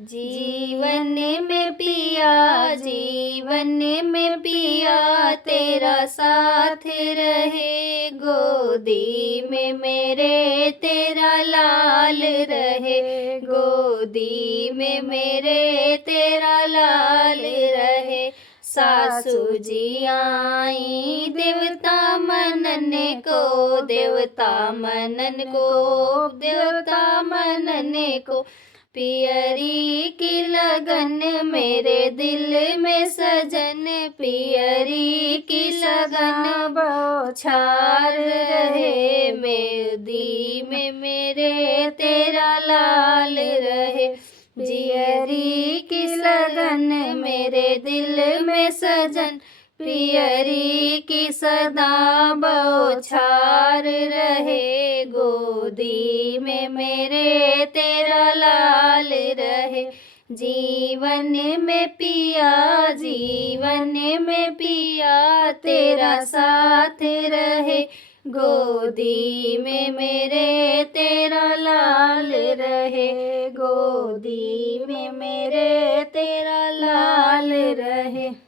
जीवन में पिया, जीवन में पिया तेरा साथ रहे, गोदी में मेरे तेरा लाल रहे, गोदी में मेरे तेरा लाल रहे। सासू जी आई देवता मनने को, देवता मनन को, देवता मनने को। पियरी की लगन मेरे दिल में सजन, पियरी की लगन बौछार रहे, मेहंदी में मेरे तेरा लाल रहे। जियरी की लगन मेरे दिल में सजन, पियरी की सदा बौछार रहे, गोदी में मेरे तेरा लाल रहे। जीवन में पिया, जीवन में पिया तेरा साथ रहे, गोदी में मेरे तेरा लाल रहे, गोदी में मेरे तेरा लाल रहे।